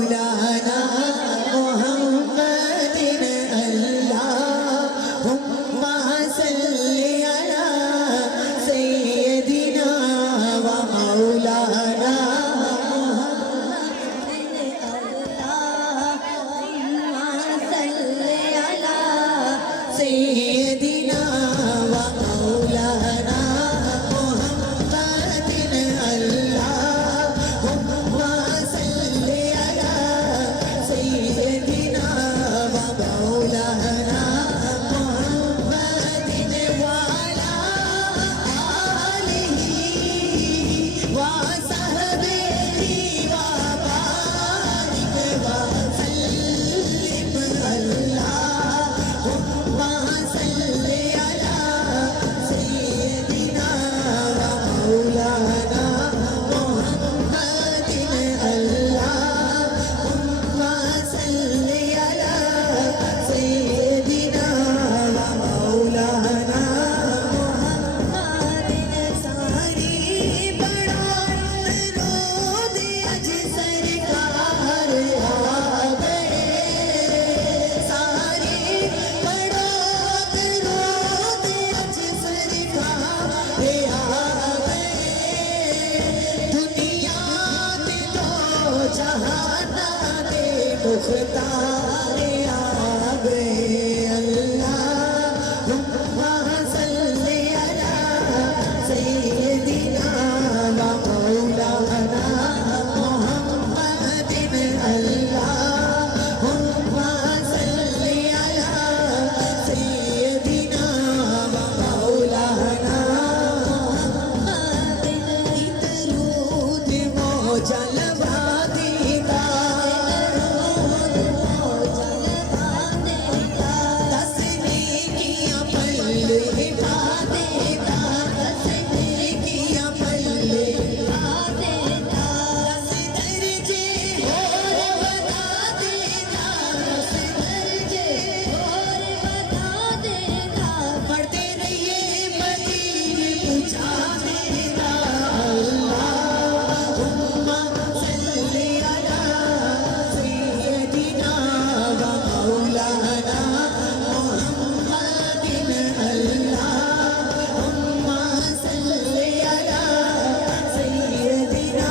मौलाना मुहम्मदिन अल्लाहुम्मा सल्ली अला सय्यदिना व मौलाना सय्यदिना व मौलाना मुहम्मदिन अल्लाहुम्मा सल्ली अला सय्यदिना व मौलाना मुहम्मदिन वाला आलिही व सहबिही व बारिक व सल्लिम अल्लाहुम्मा सल्ली अला सय्यदिना व मौलाना मुहम्मदिन अल्लाहुम्मा सल्ली अला सय्यदिना व मौलाना मुहम्मदिन सारी बड़ा रोद अज सरकार आ गए सारी बड़ा रोद अज सरकार आ गए दुनिया के दो जहाना दे मुख्तार आ गए अल्लाहुम्मा सल्ली अला सय्यदिना व मौलाना मुहम्मदिन अल्लाहुम्मा सल्ली अला सय्यदिना व मौलाना मुहम्मदिन दरूद मौजा लगा देता दस नेकियां पल्ले पा देता दस नेकियां पल्ले पा देता दस दर्जे और बता देता दस दर्जे और बता देता पढ़ते रहिए मदीने पूछा देता अल्लाहुम्मा सल्ली अला सय्यदिना व मौलाना मुहम्मदिन अल्लाहुम्मा सल्ली अला सय्यदिना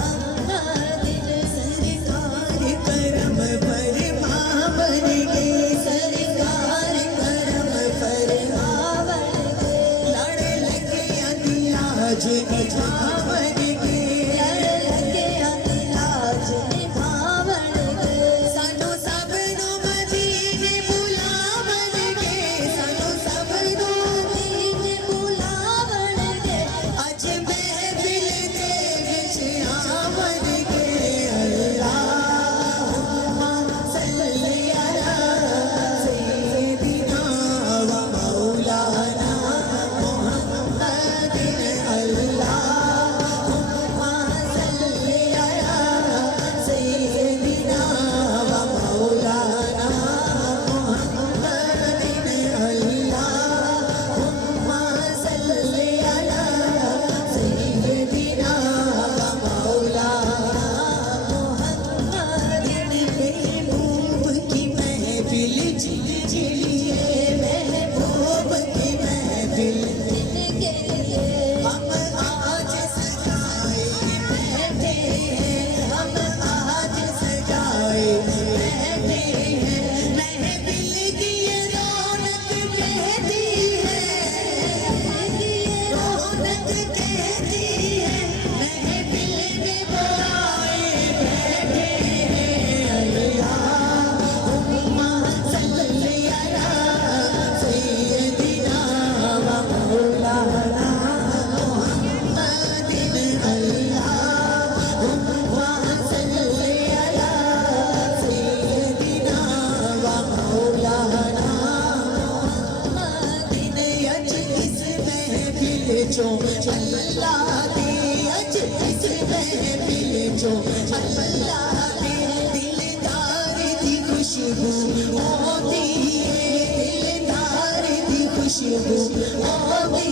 मुहम्मदिन सरकार करम फरमा बन गए सरकार करम फरमा बन गए लड़ लगे अदिलाज निभावन के लड़ लगे अदिलाज निभावन के सानू सब नू मदीने बुलावन के सानू सब नू मदीने बुलावन के अज महफिल दे विच आवन के अल्लाहुम्मा सल्ली अला सय्यदिना व मौलाना मुहम्मदिन अल्लाहुम्मा सल्ली अला सय्यदिना व मौलाना मुहम्मदिन अल्लाहुम्मा सल्ली अला सय्यदिना व मौलाना मुहम्मदिन महबूब की महफिल जिलिए महबूब की महफिल के लिए हम आज सजाए बैठे हैं हम आज सजाए बैठे हैं महफिल की ये रौनक कहती है रौनक कहती है महफिल में बुलाए बैठे हैं अल्लाहुम्मा सल्ली अला सय्यदिना व मौलाना मुहम्मदिन अल्लाहुम्मा सल्ली अला सय्यदिना व मौलाना मुहम्मदिन अज इस महफिल चो अल्लाह दे अज इस महफिल चो अल्लाह दे दिलदार दी खुशबू होती है दिलदार दी खुशबू होती